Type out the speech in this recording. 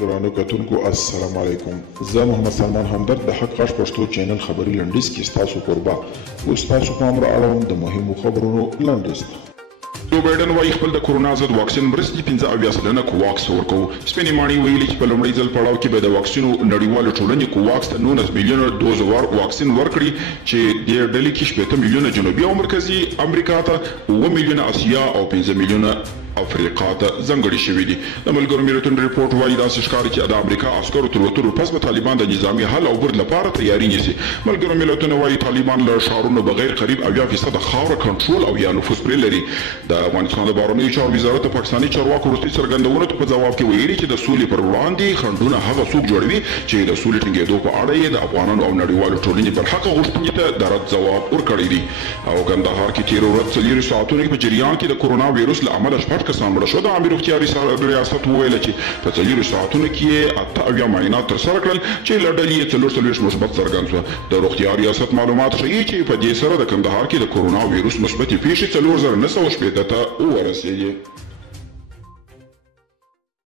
درانه کتونکو السلام علیکم. زه محمد سلمان همدرد د حق غږ پښتو چینل خبري لنډیز کې ستاسو قربا او ستاسو پام را اړوم د مهمو خبرونو لنډیز ته. جو بایډن وايي خپل د کورونا ضد واکسین مرستې 15 سلنه کوواکس ورکوي. سپینې ماڼۍ ویلي چې په لومړي ځل پړاو کې به د واکسینو نړیوالې ټولنې کوواکس ته 19 میلیونه دوز واکسین ورکړي چې د ډلې کې 80 میلیونه جنوبي او مرکزي امریکا ته 9 میلیونه اسیا او 15 میلیونه افریقا ته ځانګړي شوي دي. د ملګرو ملتونو ریپورټ وایي داسې ښکاري چې د امریکا عسکرو تر وتلو پس به طالبان د نظامي حل او برد لپاره تیاري نیسي. ملګرو ملتونو وایي طالبان له ښارونو بغیر قریب 80% خاوره کنټرول او یا نفوذ پرې لري. د افغانستان د بهرنیو چارو وزارت د پاکستاني چارواکو وروستي څرګندونو ته په ځواب کې ویلي چې د سولې پر وړاندې خنډونه هغه څوک جوړوي چې د سولې ټینګېدو په اړه یې د افغانانو او نړیوالو ټولنې برحقه غوښتنې ته د رد ځواب ورکړی دی. او کندهار کې تېره ورځ 4 ساعتونو کې په جریان کې د کورونا ویروس له امله 6 کسان مړه شول. د امیر روغتیايي ریاست وویل چې په 4 ساعتونو کې 8 معاینات ترسره کړل چې له ډلې یې 44 مثبت څرګند شوه. د روغتیايي ریاست معلومات ښیي چې په دې سره د کندهار کې د کورونا ویروس مثبتې پیښې 4980 ته ورسېدې.